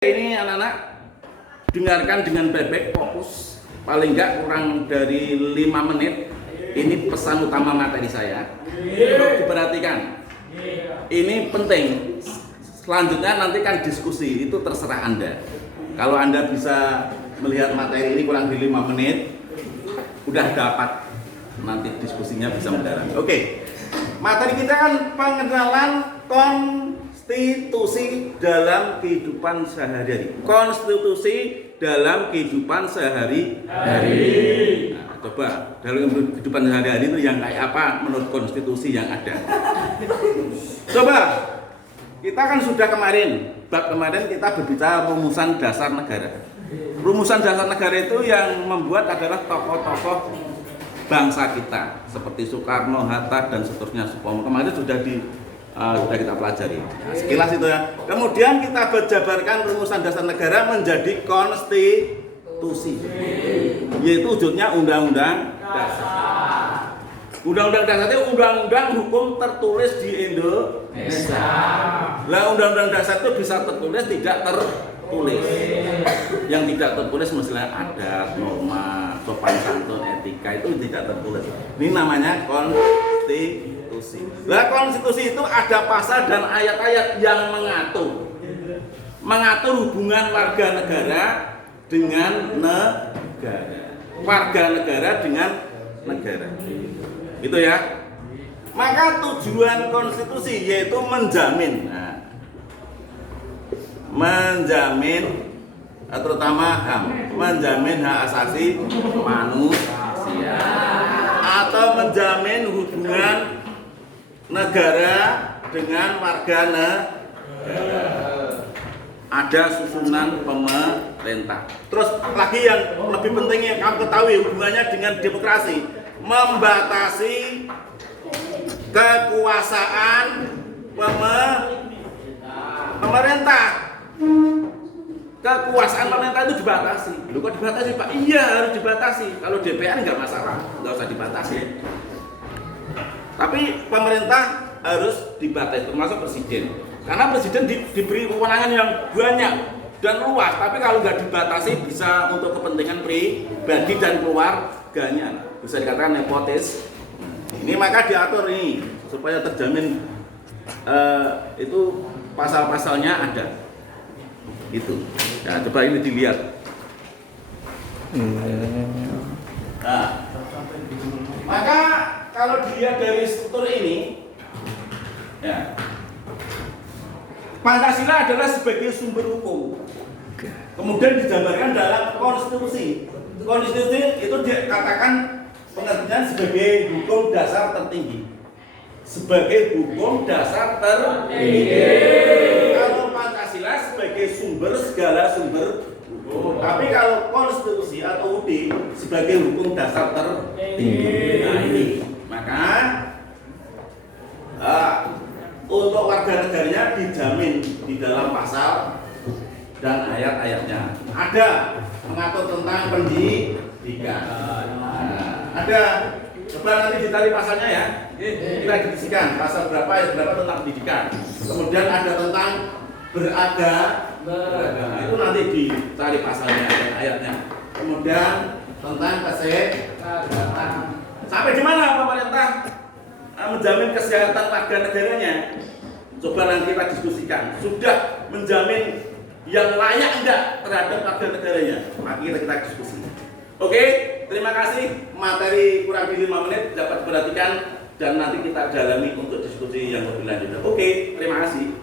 Ini anak-anak dengarkan dengan baik-baik, fokus, paling enggak kurang dari 5 menit. Ini pesan utama materi saya, perlu diperhatikan. Ini penting. Selanjutnya nanti kan diskusi, itu terserah Anda. Kalau Anda bisa melihat materi ini kurang dari 5 menit, udah dapat, nanti diskusinya bisa mendalam. Oke, materi kita kan pengenalan konstitusi dalam kehidupan sehari-hari. Konstitusi dalam kehidupan sehari-hari. Nah, coba dalam kehidupan sehari-hari itu yang kayak apa menurut konstitusi yang ada? Coba kita kan sudah kemarin, bab kemarin kita berbicara rumusan dasar negara. Rumusan dasar negara itu yang membuat adalah tokoh-tokoh bangsa kita seperti Soekarno, Hatta dan seterusnya. Kemarin sudah kita pelajari. Nah, sekilas itu ya. Kemudian kita berjabarkan rumusan dasar negara menjadi konstitusi, yaitu wujudnya undang-undang dasar. Undang-undang dasar itu undang-undang hukum tertulis di Indonesia. Lah undang-undang dasar itu bisa tertulis, tidak tertulis. Yang tidak tertulis misalnya adat, norma, sopan santun, etika itu tidak tertulis. Ini namanya konstitusi. Lah konstitusi itu ada pasal dan ayat-ayat yang mengatur hubungan warga negara dengan negara. Warga negara dengan negara. Itu ya. Maka tujuan konstitusi yaitu menjamin, terutama HAM, menjamin hak asasi manusia atau menjamin hubungan negara dengan warga negara. Ada susunan pemerintah. Terus lagi yang lebih pentingnya kamu ketahui hubungannya dengan demokrasi, membatasi kekuasaan pemerintah. Kekuasaan pemerintah itu dibatasi. Loh kok dibatasi Pak? Iya harus dibatasi. Kalau DPR nggak masalah, nggak usah dibatasi. Tapi pemerintah harus dibatasi, termasuk presiden. Karena presiden diberi kewenangan yang banyak dan luas. Tapi kalau nggak dibatasi bisa untuk kepentingan pribadi dan keluarganya. Bisa dikatakan nepotis. Ini maka diatur ini supaya terjamin itu pasal-pasalnya ada. Itu. Nah, coba ini dilihat. Nah, maka kalau dilihat dari struktur ini, ya, Pancasila adalah sebagai sumber hukum. Kemudian dijabarkan dalam konstitusi. Konstitusi itu dikatakan pengertian sebagai hukum dasar tertinggi. Sebagai hukum dasar tertinggi. Kalau Pancasila sebagai sumber segala sumber hukum. Tapi kalau konstitusi atau UUD sebagai hukum dasar tertinggi. Nah ini, maka untuk warga negaranya dijamin di dalam pasal dan ayat-ayatnya. Ada mengatur tentang pendidikan. Ada, coba nanti ditarik pasalnya ya. Kita diskusikan pasal berapa ayat berapa tentang pendidikan. Kemudian ada tentang beragama. Itu nanti dicari pasalnya ayat-ayatnya. Kemudian tentang kesehatan. Sampai di mana pemerintah menjamin kesehatan warga negaranya? Coba nanti kita diskusikan. Sudah menjamin yang layak enggak terhadap warga negaranya? Mari kita diskusi. Oke, terima kasih. Materi kurang lebih 5 menit dapat diperhatikan dan nanti kita dalami untuk diskusi yang lebih lanjut. Oke, terima kasih.